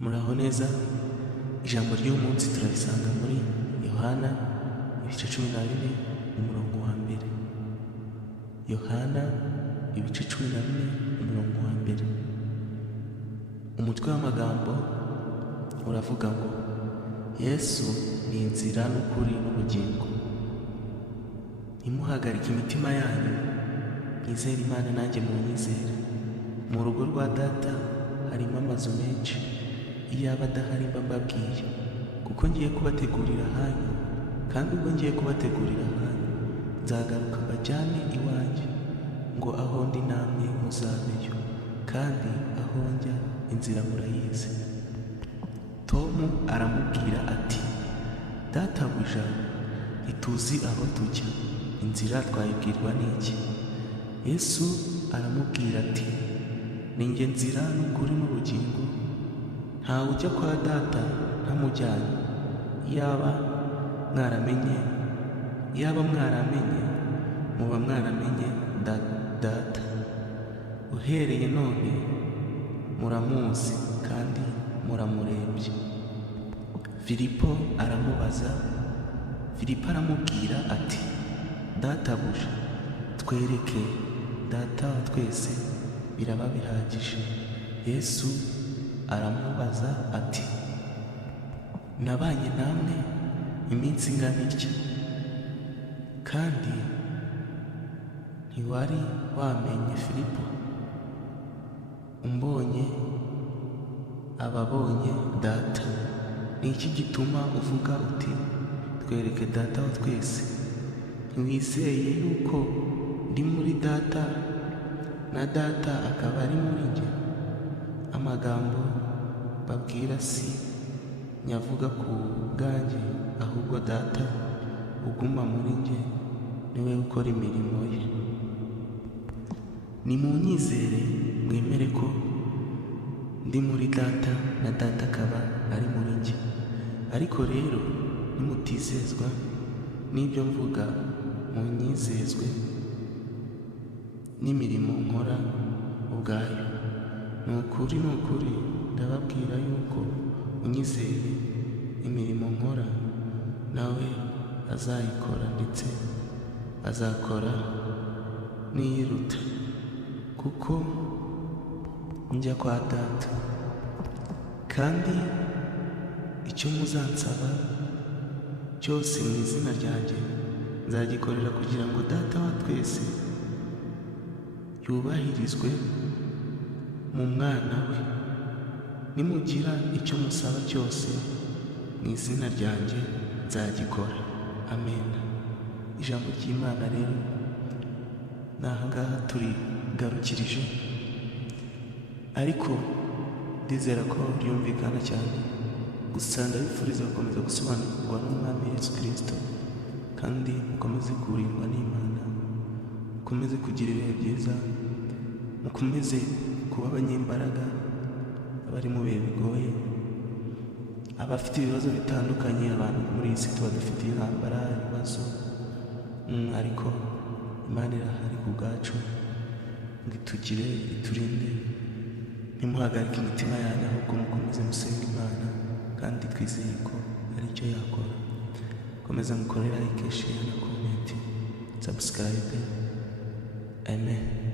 Muraho neza. Ijambo ry'uyu munsi turarisanga muri Yohana ibice 14 umurongo wa mbere. Yohana ibice 14 umurongo wa mbere. Umutwe w'amagambo uravuga ngo Yesu ni inzira n'ukuri n'ubugingo. Nimuhagarike imitima yanyu, mwizere Imana nanjye munyizere. Mu rugo rwa Data harimo amazu menshi, iyaba adahari mba mbabwiye, kuko ngiye kubategurira ahanyu, kandi ubwo ngiye kubategurira ahanyu nzagaruka mbajyane iwanjye, ngo aho ndi namwe muzabeyo, kandi aho njya inzira murayizi. Tom aramubwira ati, Databuja, ntituzi aho tujya, inzira twayibwirwa n'iki? Yesu aramubwira ati, ni njye nzira n'ukuri n'ubugingo, ntawe ujya kwa Data ntamujyanye. Iyaba mwaramenye muba mwaramenye Data, uhereye none muramuzi kandi muramurebye. Filipo aramubwira ati, Databuja, twereke Data wa twese biraba bihagije. Yesu aramubaza ati, nabanye namwe iminsi ingana itya, kandi ntiwari wamenye Filipo? Umbonye ababonye Data. Ni iki gituma uvuga uti, twereke Data wa twese? Ntiwizeye yuko ndi muri Data na Data akaba ari muri njye? Amagambo babwira si nyavuga ku bwanjye, ahubwo Data uguma muri njye niwe ukora imirimo ye. Nimunyizere mwemere ko ndi muri Data na Data akaba ari muri njye. Ariko rero nimutizezwa n'ibyo mvuga, munyizezwe n'imirimo nkora ubwayo. Ni ukuri ndababwira yuko unyizeye imirimo nkora nawe azayikora, ndetse azakora n'iyiruta, kuko njya kwa Data. Kandi icyo muzansaba cyose mu izina ryanjye nzagikorera, kugira ngo Data wa twese yubahirizwe mu Mwana we. Nimugira icyo musaba cyose mu izina ryanjye nzagikora. Amen. Ijambo ry'Imana rero ni ahangaha turigarukirije, ariko ndizera ko ryumvikana cyane. Gusa ndabifuriza gukomeza gusobanukirwa n'Umwami Yesu Kristo, kandi mukomeze kurindwa n'Imana, mukomeze kugira ibihe byiza, mukomeze kuba abanyembaraga, abari mu bihe bigoye, abafite ibibazo bitandukanye. Abantu muri iyi si tuba dufite intambara, ibibazo, ariko Imana irahari ku bwacu ngo itugire, iturinde. Nimuhagarike imitima yanyu, ahubwo mukomeze musenga Imana, kandi twizeye ko ari icyo yakora. Komeza mukore like, share na comment, subscribe. Amen.